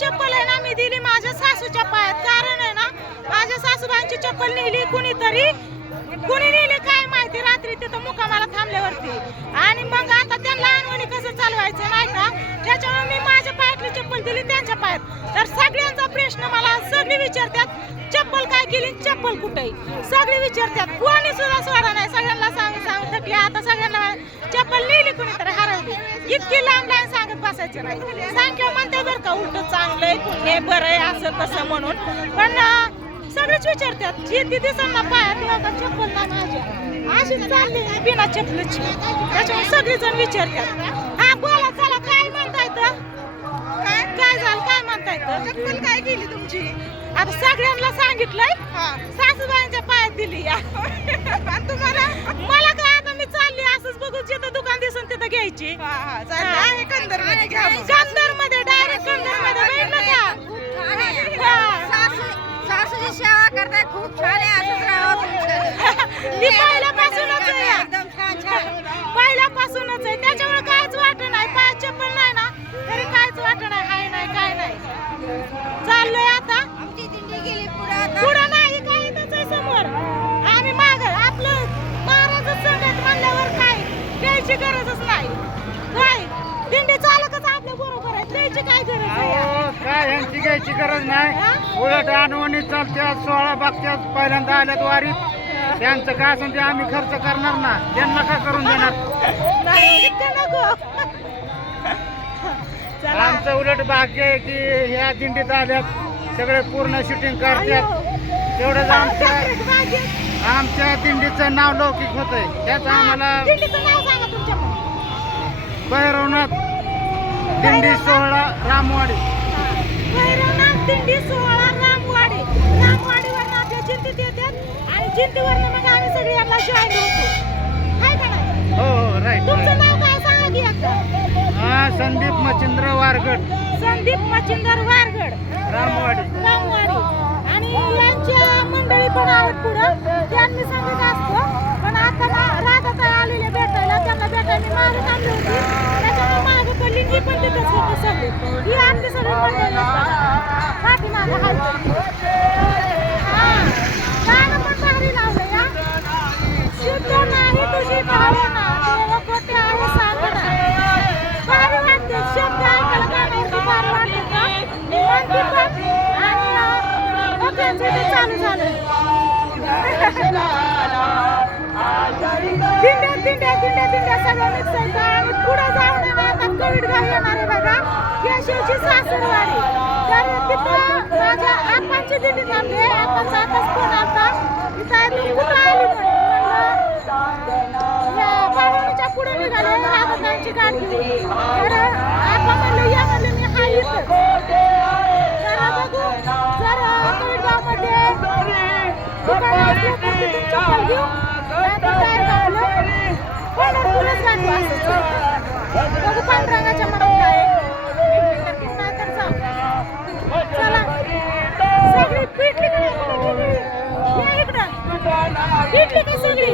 चप्पल आहे ना मी दिली माझ्या सासूच्या पायात. कारण आहे ना माझ्या सासूबाईंची चप्पल नेली कुणीतरी, कुणी नेली काय माहिती रात्री तिथं मुक्कामाला थांबल्यावरती. आणि मग आता त्यांना अनवणी कसं चालवायचं नाही का, त्याच्यामुळे मी माझ्या पायातली चप्पल दिली त्यांच्या पायात. तर सगळ्यांचा प्रश्न मला सगळे विचारतात चप्पल काय केली, चप्पल कुठे, सगळे विचारतात. कोणी सुद्धा सोडा नाही, सगळ्यांना सांगून थकले. आता सगळ्यांना चप्पल नेली कुणीतरी हरवली. इतकी लांब लाईन सांगत बसायचं नाही. सांगितलं म्हणते बरं का उलट चांगलंय हे बरं आहे असं तसं म्हणून. पण सगळेच विचारतात जी दिसांना पायात चप्पल नाही माझ्या, अशीच चालली बिना चप्पलची. त्याच्यामुळे सगळेजण विचारतात. हा बोला चला काय म्हणताय तर, काय झालं काय म्हणताय तर, चप्पल काय केली तुमची. आता सगळ्यांना सांगितलंय सासूबाईंच्या पायात दिली. तुम्हाला मला काय आता मी चालली असंच बघू जिथं दुकान दिसून तिथं घ्यायची. कंदर मध्ये डायरेक्ट कंदर मध्ये भेटलं का. सासूची सेवा करताय खूप छान आहे. असंच राहावं ती पहिल्यापासूनच आहे, एकदम छान छान पहिल्यापासूनच आहे. त्याच्यामुळे काहीच वाटत नाही. पायात चप्पल नाही ना तरी काहीच वाटत नाही. हाय नाही काय नाही. चाललोय आता आमची दिंडी गेली पुढे. पुढं नाही काय इथंच आहे समोर. आम्ही माग आपलं महाराजच सांगत म्हणल्यावर काय द्यायची गरजच नाही. काय दिंडी चालकच आपल्या बरोबर आहे, द्यायची काय गरज आहे. काय यांची घ्यायची गरज नाही. उलट अनवणी चालत्यात, 16 बघत्यात, पहिल्यांदा आल्यात वारीत. त्यांचं काय असेल ते आम्ही खर्च करणार ना, त्यांना काय करून देणार. आमचं उलट भाग्य आहे की ह्या दिंडीत आल्यात सगळे पूर्ण शूटिंग करतात. तेवढंच आमच्या दिंडीचं नाव लौकिक होतंय. त्याचं आम्हाला भैरवनाथ दिंडी सोहळा रामवाडी, भैरवनाथ दिंडी सोहळा रामवाडी. रामवाडीवरनं आपल्या जिंतीत येतात आणि जिंतीवरनं मग आम्ही सगळे याला जॉईन होतो. हाय का नाही. हो राईट. तुमचं नाव काय सांगा की एकदा. संदीप मच्छिंद्र वारगड, संदीप मच्छिंदर वारगड रामवाडी. रामवाडी. आणि यांच्या मंडळी पण आहेत पुढं, त्यांनी सांगत असतो. पण आता राधाताई आलेल्या भेटायला, त्यांना भेटायला मी मागे थांबले होते. त्याच्यामुळे मागे पडली ही पण तिथंच होती सगळी. ही आमची सगळी मंडळी पाठीमागं हाय. गाणं पण भारी लावलं या. शुद्ध नाही तुझी भावना, देव कोठे आहे सांगणा. भारी वाटते शब्द ऐकायला, गाण्यावरती भारी वाटते का. म्हणते पण आणि ओकेचं ते चालू झालं. दिंड्या सगळं मिक्स आहेत. आणि पुढे जाऊन आता कविडगाव येणार आहे बघा, केशवची सासरवाडी. तर तिथं माझ्या आपांची दिंडी थांबली. आपांचा आताच फोन आलता तिथं तू कुठं आली म्हणून. बाळवणीच्या पुढे निघाले राधाताईंची गाडी घेऊन. तर आपा म्हणलं या, म्हणलं मी हा इथं. तर बघू जर कविडगावमध्ये दुकान असले तर तिथून चप्पल घेऊ, नाहीतर डायरेक्ट आपलं पंढरपूरच गाठू असं. बघू पांडुरंगाच्या मनात काय नाहीतर जाऊ. चला सगळी पिटली का नाही. या इकडं पिटली का सगळी.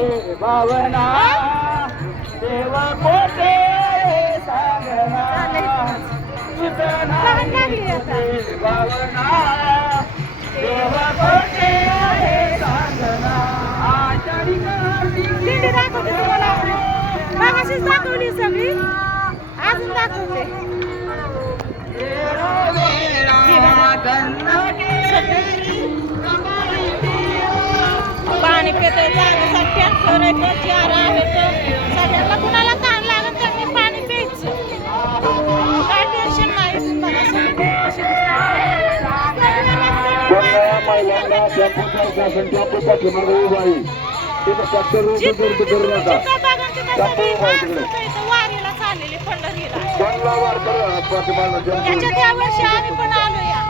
लहान लागली आता. दिंडी दाखवते तुम्हाला आपली. मागाशीच दाखवली सगळी, अजून दाखवते. पाणी पितोय, जाण्यासाठी ट्रॅक्टर आहेत, चार आहेत. सगळ्यांना कुणाला ताण लागत त्यांनी पाणी प्यायचं. काय टेन्शन नाही. वारीला चाललेली पंढरीला. त्याच्या त्या वर्षी आम्ही पण आलो या.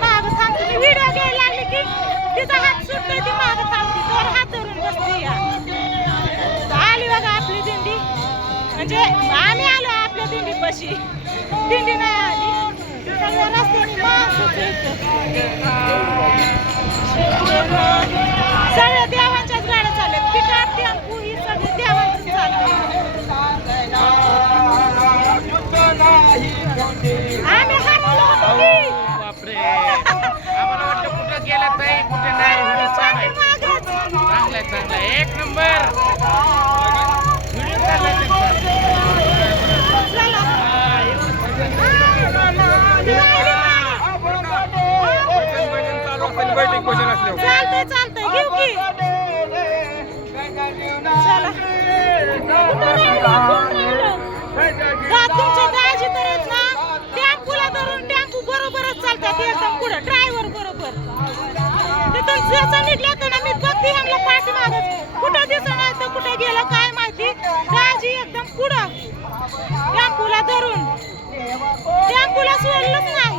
माग थांबते मी व्हिडिओ घ्यायला लागले की तिचा हात सुटतोय, ती माग थांबते तर हात धरून बसते या. आली बघा आपली दिंडी. म्हणजे आम्ही आलो आपल्या दिंडी पशी. दिंडी नाही आली, सगळ्या रस्त्याने माणसंच इथं. सगळ्या देवांच्याच गाड्या चालल्यात. पिकाट टेम्पो ही सगळी देवांचीच चाललंय. एक नंबर व्हिडिओ काढला चला. चालतंय चालतंय घेऊ की चला. कुठं राहिलो? कोण राहिलो? तुमच्या दाजी तर आहेत ना टेम्पूला धरून टेम्पू बरोबरच चालतात एकदम पुढं ड्रायव्हर बरोबर तिथून जसं निघलं तर ना मी बघते ह्यांना पाठीमागच कुठं दिसणार तर कुठे गेलं काय माहिती दाजी एकदम पुढं टेम्पूला धरून टेम्पूला सोडलंच नाही.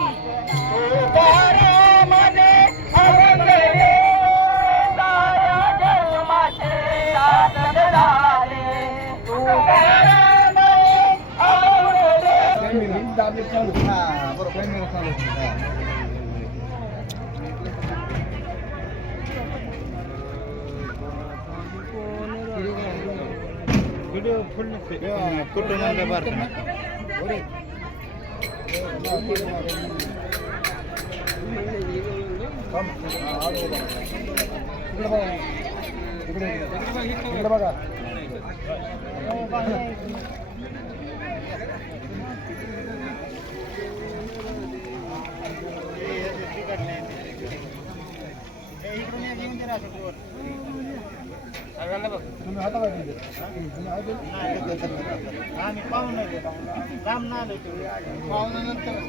व्हिडिओ फुल कुठून आणलं बरं बघा तुम्ही हाता आम्ही पाहून काम ना पाहुण्यानंतर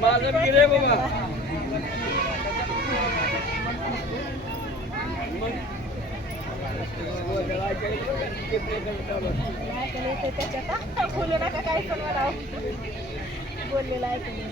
माझं गिरे बाबा बोलू नका काय पण मला बोललेलं ऐकलं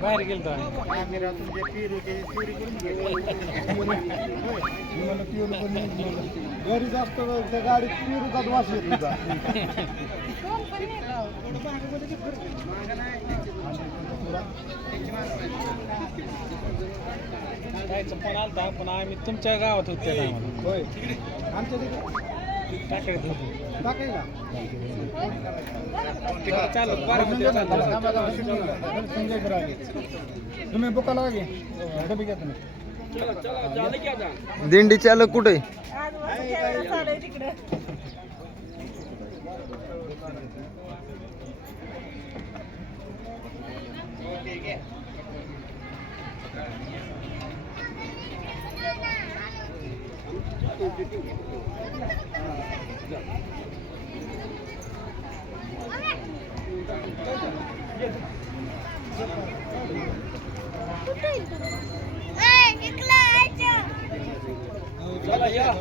बाहेर गेलतो आम्ही राहून जे पिरू ते चोरी करून घरी जास्त त्या गाडीत पिरूचाच वास येत होता. जायचं पण आलता पण आम्ही तुमच्या गावात होते होय आमच्या तिथे टाकायत होतो टाकायला चालत 12 संजय करावे तुम्ही बुकाला लागे डबी घ्या तुम्ही दिंडी चालक कुठे चालू तिकडे चला या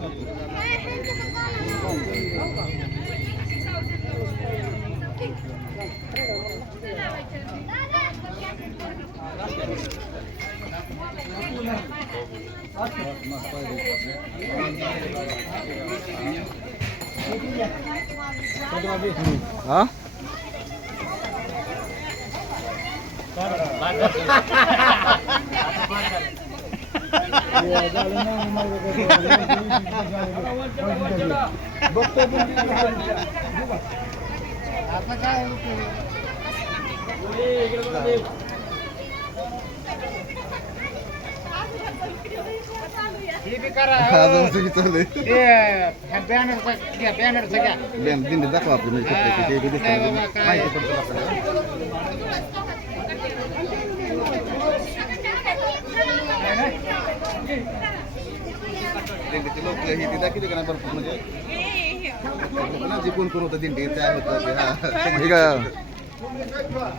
हा आता काय चालू हे बी करा अजून सगळी चाललंय बॅनरचा घ्या दिंडी दाखवा आपली म्हणजे कुठल्या ते बी दिसतं. नाही बाबा, काय? माहिती पडतं आपल्याला. दिंडीचे लोक ही ती दाखवली का नाही भरपूर म्हणजे जे कोण कोण होतं दिंडी काय होतं ते, हा. हे का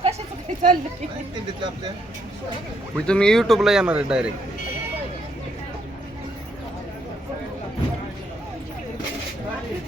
कशाचं काय चाललंय दिंडीतलं आपल्या हे तुम्ही युट्यूबला येणार आहे डायरेक्ट